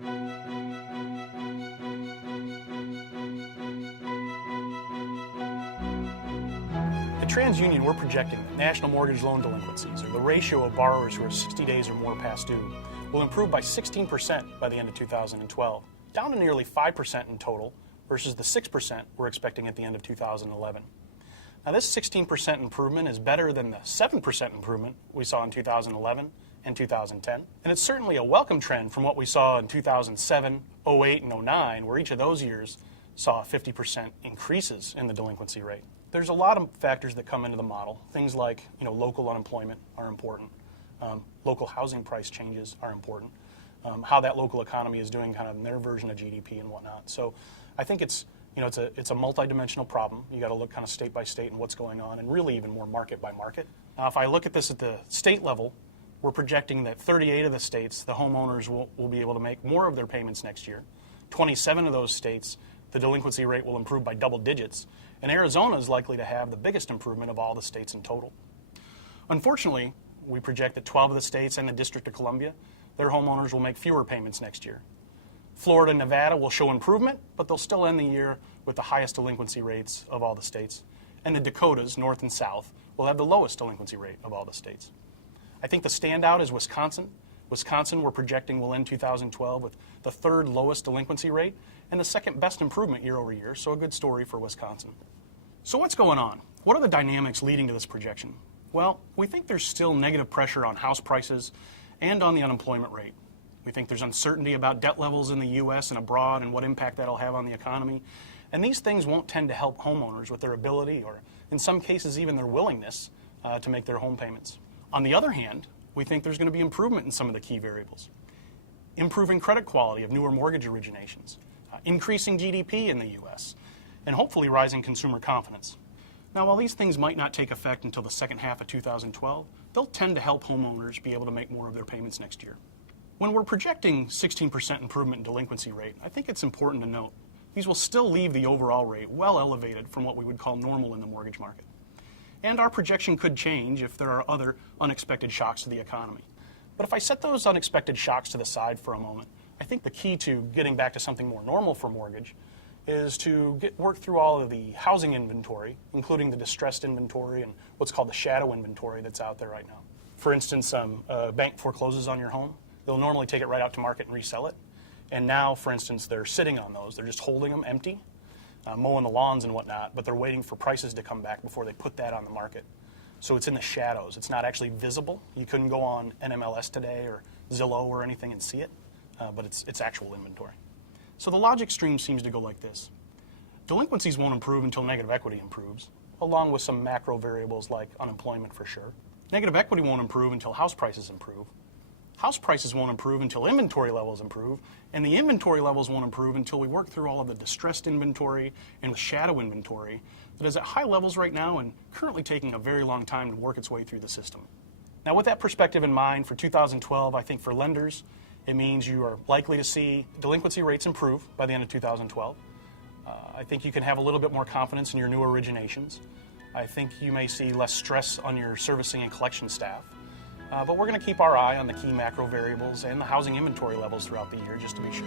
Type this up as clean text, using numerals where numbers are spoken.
At TransUnion, we're projecting that national mortgage loan delinquencies, or the ratio of borrowers who are 60 days or more past due, will improve by 16% by the end of 2012, down to nearly 5% in total versus the 6% we're expecting at the end of 2011. Now, this 16% improvement is better than the 7% improvement we saw in 2011 and 2010, and it's certainly a welcome trend from what we saw in 2007, 08, and 09, where each of those years saw 50% increases in the delinquency rate. There's a lot of factors that come into the model. Things like, local unemployment are important. Local housing price changes are important. How that local economy is doing kind of in their version of GDP and whatnot. So I think it's a multidimensional problem. You got to look kind of state by state and what's going on, and really even more market by market. Now, if I look at this at the state level, we're projecting that 38 of the states, the homeowners will be able to make more of their payments next year. 27 of those states, the delinquency rate will improve by double digits, and Arizona is likely to have the biggest improvement of all the states in total. Unfortunately, we project that 12 of the states and the District of Columbia, their homeowners will make fewer payments next year. Florida and Nevada will show improvement, but they'll still end the year with the highest delinquency rates of all the states. And the Dakotas, North and South, will have the lowest delinquency rate of all the states. I think the standout is Wisconsin. Wisconsin, we're projecting, will end 2012 with the third lowest delinquency rate and the second best improvement year over year, so a good story for Wisconsin. So what's going on? What are the dynamics leading to this projection? Well, we think there's still negative pressure on house prices and on the unemployment rate. We think there's uncertainty about debt levels in the U.S. and abroad and what impact that'll have on the economy. And these things won't tend to help homeowners with their ability, or in some cases even their willingness, to make their home payments. On the other hand, we think there's going to be improvement in some of the key variables. Improving credit quality of newer mortgage originations, increasing GDP in the U.S., and hopefully rising consumer confidence. Now, while these things might not take effect until the second half of 2012, they'll tend to help homeowners be able to make more of their payments next year. When we're projecting 16% improvement in delinquency rate, I think it's important to note these will still leave the overall rate well elevated from what we would call normal in the mortgage market. And our projection could change if there are other unexpected shocks to the economy. But if I set those unexpected shocks to the side for a moment, I think the key to getting back to something more normal for mortgage is to work through all of the housing inventory, including the distressed inventory and what's called the shadow inventory that's out there right now. For instance, a bank forecloses on your home. They'll normally take it right out to market and resell it. And now, for instance, they're sitting on those. They're just holding them empty, mowing the lawns and whatnot, but they're waiting for prices to come back before they put that on the market. So it's in the shadows. It's not actually visible. You couldn't go on NMLS today or Zillow or anything and see it, but it's actual inventory. So the logic stream seems to go like this. Delinquencies won't improve until negative equity improves, along with some macro variables like unemployment for sure. Negative equity won't improve until house prices improve. House prices won't improve until inventory levels improve, and the inventory levels won't improve until we work through all of the distressed inventory and the shadow inventory that is at high levels right now and currently taking a very long time to work its way through the system. Now, with that perspective in mind, for 2012, I think for lenders, it means you are likely to see delinquency rates improve by the end of 2012. I think you can have a little bit more confidence in your new originations. I think you may see less stress on your servicing and collection staff. But we're going to keep our eye on the key macro variables and the housing inventory levels throughout the year just to be sure.